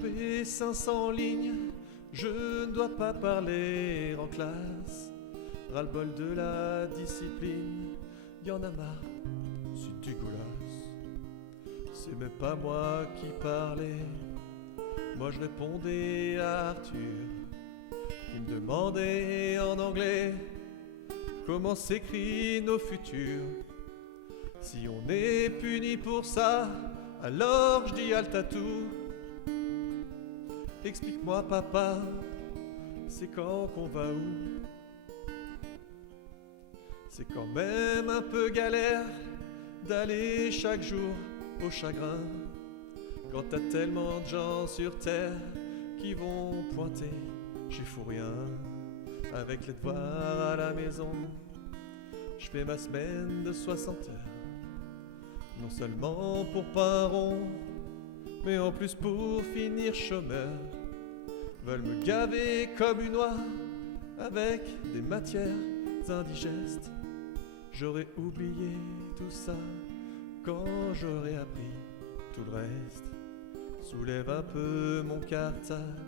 chopé 500 lignes, je ne dois pas parler en classe. Ras-le-bol de la discipline, y en a marre, c'est dégueulasse. C'est même pas moi qui parlais, moi je répondais à Arthur, qui me demandait en anglais comment s'écrit nos futurs. Si on est puni pour ça, alors je dis halte à tout. Explique-moi papa, c'est quand qu'on va où? C'est quand même un peu galère d'aller chaque jour au chagrin, quand t'as tellement de gens sur terre qui vont pointer, j'y fous rien. Avec les devoirs à la maison, je fais ma semaine de 60 heures. Non seulement pour pas un rond, mais en plus pour finir chômeur. Veulent me gaver comme une oie avec des matières indigestes. J'aurais oublié tout ça quand j'aurais appris tout le reste. Soulève un peu mon cartable,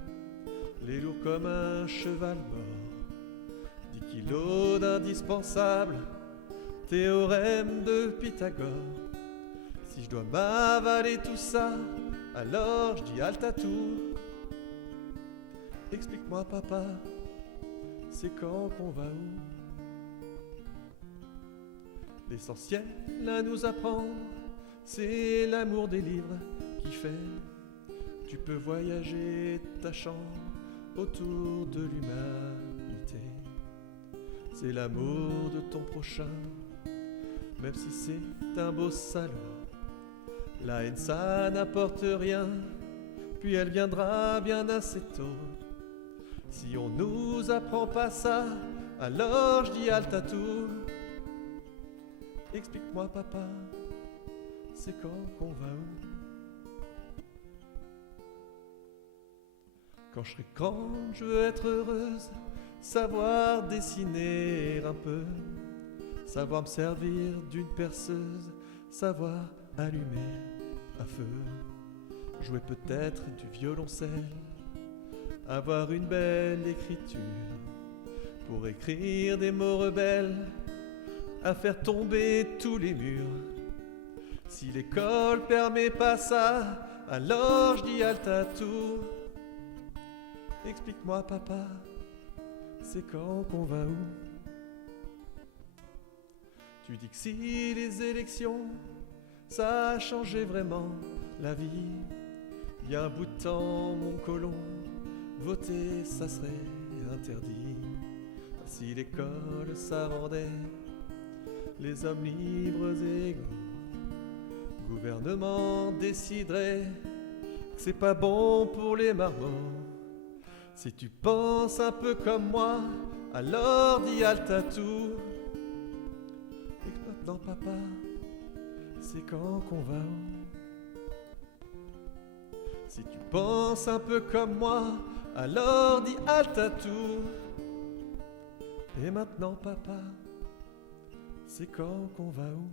les lourds comme un cheval mort. 10 kilos d'indispensable, théorème de Pythagore. Si je dois m'avaler tout ça, alors je dis halte à tout. Explique-moi papa, c'est quand qu'on va où? L'essentiel à nous apprendre, c'est l'amour des livres qui fait. Tu peux voyager ta chambre autour de l'humanité. C'est l'amour de ton prochain, même si c'est un beau salaud. La haine ça n'apporte rien, puis elle viendra bien assez tôt. Si on nous apprend pas ça, alors je dis halte à tout. Explique-moi papa, c'est quand qu'on va où? Quand je serai grand, je veux être heureuse, savoir dessiner un peu, savoir me servir d'une perceuse, savoir allumer un feu, jouer peut-être du violoncelle, avoir une belle écriture, pour écrire des mots rebelles, à faire tomber tous les murs. Si l'école permet pas ça, alors je dis halte à tout. Explique-moi papa, c'est quand qu'on va où? Tu dis que si les élections, ça a changé vraiment la vie. Il y a un bout de temps, mon colon, voter ça serait interdit. Si l'école ça rendait les hommes libres et égaux, gouvernement déciderait que c'est pas bon pour les marmots. Si tu penses un peu comme moi, alors dis halte à tout. Et maintenant papa, c'est quand qu'on va où? Si tu penses un peu comme moi, alors dis halte à tout. Et maintenant papa, c'est quand qu'on va où?